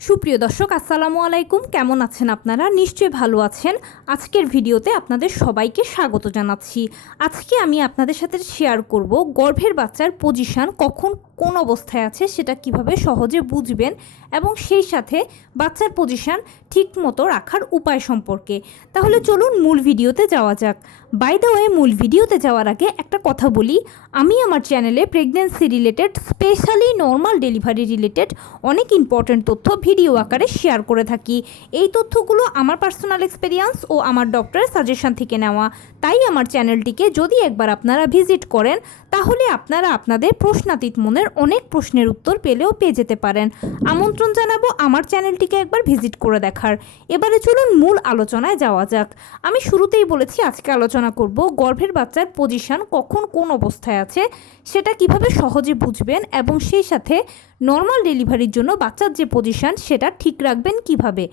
সুপ্রিয় দর্শক আসসালামু আলাইকুম, কেমন আছেন আপনারা? নিশ্চয়ই ভালো আছেন। আজকের ভিডিওতে আপনাদের সবাইকে স্বাগত জানাচ্ছি। আজকে আমি আপনাদের সাথে শেয়ার করব গর্ভের বাচ্চার পজিশন কখন কোন অবস্থায় আছে সেটা কিভাবে সহজে বুঝবেন এবং সেই সাথে বাচ্চার পজিশন ঠিকমতো রাখার উপায় সম্পর্কে। তাহলে চলুন মূল ভিডিওতে যাওয়া যাক। বাই দ্য ওয়ে, মূল ভিডিওতে যাওয়ার আগে একটা কথা বলি, আমি আমার চ্যানেলে pregnancy related, specially normal delivery related অনেক ইম্পর্ট্যান্ট তথ্য ভিডিও আকারে শেয়ার করে থাকি। এই তথ্যগুলো আমার পার্সোনাল এক্সপেরিয়েন্স ও আমার ডক্টরের সাজেশন থেকে নেওয়া। তাই আমার চ্যানেলটিকে যদি একবার আপনারা ভিজিট করেন তাহলে আপনারা আপনাদের প্রশ্নাতীত মনের অনেক প্রশ্নের উত্তর পেলেও পেয়ে যেতে পারেন। আমন্ত্রণ জানাবো আমার চ্যানেলটিকে একবার ভিজিট করে দেখার। এবারে চলুন মূল আলোচনায় যাওয়া যাক। আমি শুরুতেই বলেছি আজকে আলোচনা করব গর্ভের বাচ্চার পজিশন কখন কোন অবস্থায় আছে সেটা কিভাবে সহজে বুঝবেন এবং সেই সাথে নর্মাল ডেলিভারির জন্য বাচ্চার যে পজিশন সেটা ঠিক রাখবেন কিভাবে।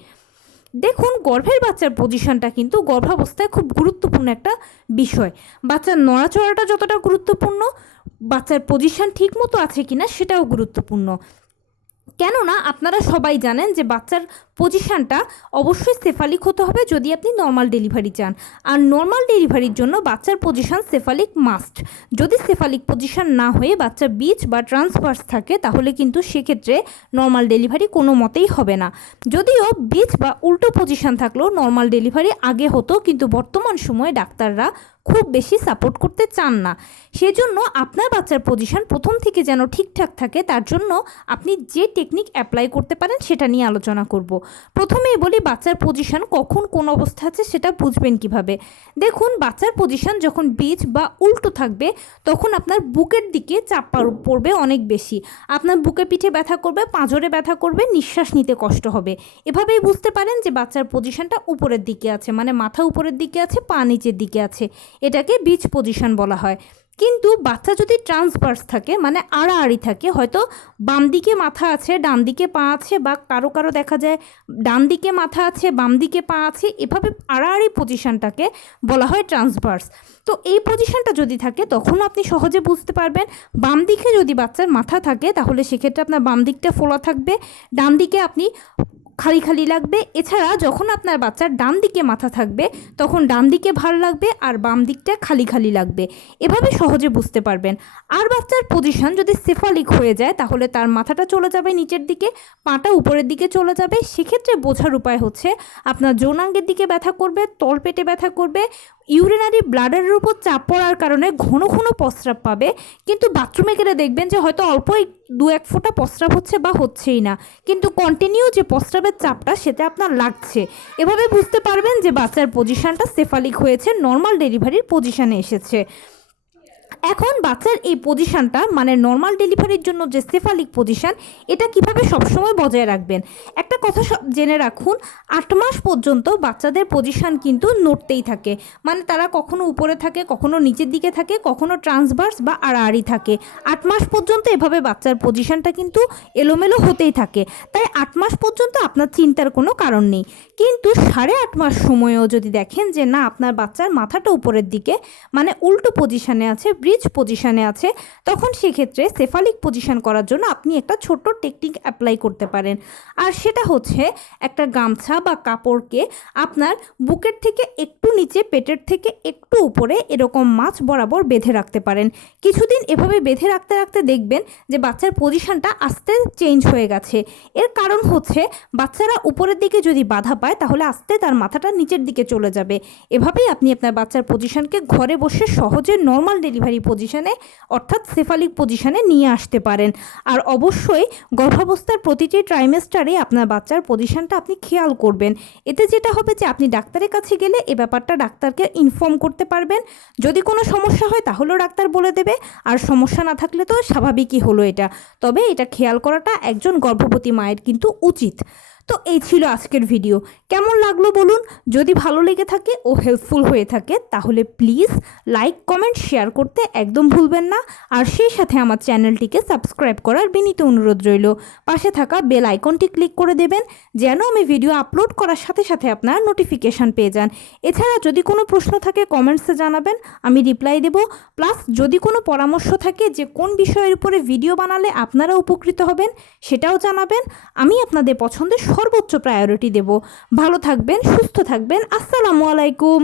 দেখুন, গর্ভের বাচ্চার পজিশনটা কিন্তু গর্ভাবস্থায় খুব গুরুত্বপূর্ণ একটা বিষয়। বাচ্চার নড়াচড়াটা যতটা গুরুত্বপূর্ণ, বাচ্চার পজিশন ঠিক মতো আছে কিনা সেটাও গুরুত্বপূর্ণ। কেননা আপনারা সবাই জানেন যে বাচ্চার পজিশানটা অবশ্যই সেফালিক হতে হবে যদি আপনি নর্মাল ডেলিভারি চান। আর নর্মাল ডেলিভারির জন্য বাচ্চার পজিশান সেফালিক মাস্ট। যদি সেফালিক পজিশান না হয়ে বাচ্চা বিচ বা ট্রান্সভার্স থাকে তাহলে কিন্তু সেক্ষেত্রে নর্মাল ডেলিভারি কোনো মতেই হবে না। যদিও বিচ বা উল্টো পজিশান থাকলেও নর্মাল ডেলিভারি আগে হতো, কিন্তু বর্তমান সময়ে ডাক্তাররা খুব বেশি সাপোর্ট করতে চান না। সেজন্য আপনার বাচ্চার পজিশন প্রথম থেকে যেন ঠিকঠাক থাকে তার জন্য আপনি যে টেকনিক অ্যাপ্লাই করতে পারেন সেটা নিয়ে আলোচনা করব। প্রথমেই বলি বাচ্চার পজিশন কখন কোন অবস্থা আছে সেটা বুঝবেন কিভাবে। দেখুন, বাচ্চার পজিশন যখন বিচ বা উল্টো থাকবে তখন আপনার বুকের দিকে চাপ পড়বে অনেক বেশি। আপনার বুকে পিঠে ব্যথা করবে, পাঁজরে ব্যথা করবে, নিঃশ্বাস নিতে কষ্ট হবে। এভাবেই বুঝতে পারেন যে বাচ্চার পজিশনটা উপরের দিকে আছে, মানে মাথা উপরের দিকে আছে, পা নিচের দিকে আছে। এটাকে বিচ পজিশন বলা হয়। কিন্তু বাচ্চা যদি ট্রান্সভার্স থাকে, মানে আড়াআড়ি থাকে, হয়তো বাম দিকে মাথা আছে ডান দিকে পা আছে, বা কারো কারো দেখা যায় ডান দিকে মাথা আছে বাম দিকে পা আছে, এভাবে আড়াআড়ি পজিশনটাকে বলা হয় ট্রান্সভার্স। তো এই পজিশনটা যদি থাকে তখন আপনি সহজে বুঝতে পারবেন। বাম দিকে যদি বাচ্চার মাথা থাকে তাহলে সেক্ষেত্রে আপনার বাম দিকটা ফোলা থাকবে, ডান দিকে আপনি খালি খালি লাগবে। এছাড়া যখন আপনার বাচ্চার ডান দিকে মাথা থাকবে তখন ডান দিকে ভার লাগবে আর বাম দিকটা খালি খালি লাগবে। এভাবে সহজে বুঝতে পারবেন। আর বাচ্চার পজিশন যদি সেফালিক হয়ে যায় তাহলে তার মাথাটা চলে যাবে নিচের দিকে, পাটা উপরের দিকে চলে যাবে। সেক্ষেত্রে বোঝার উপায় হচ্ছে আপনার যৌনাঙ্গের দিকে ব্যথা করবে, তলপেটে ব্যথা করবে, ইউরিনারি ব্লাডারের উপর চাপ পড়ার কারণে ঘন ঘন প্রস্রাব পাবে। কিন্তু বাথরুমে গেলে দেখবেন যে হয়তো অল্পই 1 ফোঁটা প্রস্রাব হচ্ছে বা হচ্ছেই না, কিন্তু কন্টিনিউ যে প্রস্রাবের চাপটা সেটা আপনার লাগছে। এভাবে বুঝতে পারবেন যে বাচ্চার পজিশনটা সেফালিক হয়েছে, নর্মাল ডেলিভারির পজিশনে এসেছে। এখন বাচ্চার এই পজিশনটা, মানে নর্মাল ডেলিভারির জন্য যে সেফালিক পজিশন, এটা কিভাবে সবসময় বজায় রাখবেন। একটা কথা জেনে রাখুন, 8 মাস পর্যন্ত বাচ্চাদের পজিশন কিন্তু নড়তেই থাকে। মানে তারা কখনো উপরে থাকে, কখনো নিচের দিকে থাকে, কখনো ট্রান্সভার্স বা আড়াআড়ি থাকে। 8 মাস পর্যন্ত এভাবে বাচ্চার পজিশনটা কিন্তু এলোমেলো হতেই থাকে। তাই 8 মাস পর্যন্ত আপনার চিন্তার কোনো কারণ নেই। কিন্তু 8.5 মাস সময়েও যদি দেখেন যে না, আপনার বাচ্চার মাথাটা উপরের দিকে, মানে উল্টো পজিশনে আছে, ব্রিজ পজিশনে আছে, তখন সেক্ষেত্রে সেফালিক পজিশন করার জন্য আপনি একটা ছোট্ট টেকনিক অ্যাপ্লাই করতে পারেন। আর সেটা হচ্ছে একটা গামছা বা কাপড়কে আপনার বুকের থেকে একটু নিচে, পেটের থেকে একটু উপরে এরকম মাছ বরাবর বেঁধে রাখতে পারেন। কিছুদিন এভাবে বেঁধে রাখতে রাখতে দেখবেন যে বাচ্চার পজিশনটা আস্তে চেঞ্জ হয়ে গেছে। এর কারণ হচ্ছে বাচ্চারা উপরের দিকে যদি বাধা পায় তাহলে আস্তে তার মাথাটা নিচের দিকে চলে যাবে। এভাবেই আপনি আপনার বাচ্চার পজিশনকে ঘরে বসে সহজে নর্মাল ডেলিভারি পজিশনে, অর্থাৎ সেফালিক পজিশনে নিয়ে আসতে পারেন। আর অবশ্যই গর্ভাবস্থার প্রতিটি ট্রাইমেস্টারে আপনার বাচ্চার পজিশনটা আপনি খেয়াল করবেন। এতে যেটা হবে যে আপনি ডাক্তারের কাছে গেলে এ ব্যাপারটা ডাক্তারকে ইনফর্ম করতে পারবেন। যদি কোনো সমস্যা হয় তাহলেও ডাক্তার বলে দেবে, আর সমস্যা না থাকলে তো স্বাভাবিকই হলো এটা। তবে এটা খেয়াল করাটা একজন গর্ভবতী মায়ের কিন্তু উচিত। তো এই ছিল আজকের ভিডিও। কেমন লাগলো বলুন। যদি ভালো লেগে থাকে ও হেল্পফুল হয়ে থাকে তাহলে প্লিজ লাইক কমেন্ট শেয়ার করতে একদম ভুলবেন না। আর সেই সাথে আমার চ্যানেলটিকে সাবস্ক্রাইব করার বিনীত অনুরোধ রইল। পাশে থাকা বেল আইকনটি ক্লিক করে দেবেন যেন আমি ভিডিও আপলোড করার সাথে সাথে আপনার নোটিফিকেশান পেয়ে যান। এছাড়া যদি কোনো প্রশ্ন থাকে কমেন্টসে জানাবেন, আমি রিপ্লাই দেব। প্লাস যদি কোনো পরামর্শ থাকে যে কোন বিষয়ের উপরে ভিডিও বানালে আপনারা উপকৃত হবেন সেটাও জানাবেন। আমি আপনাদের পছন্দের সর্বোচ্চ প্রায়োরিটি দেব। ভালো থাকবেন, সুস্থ থাকবেন। আসসালামু আলাইকুম।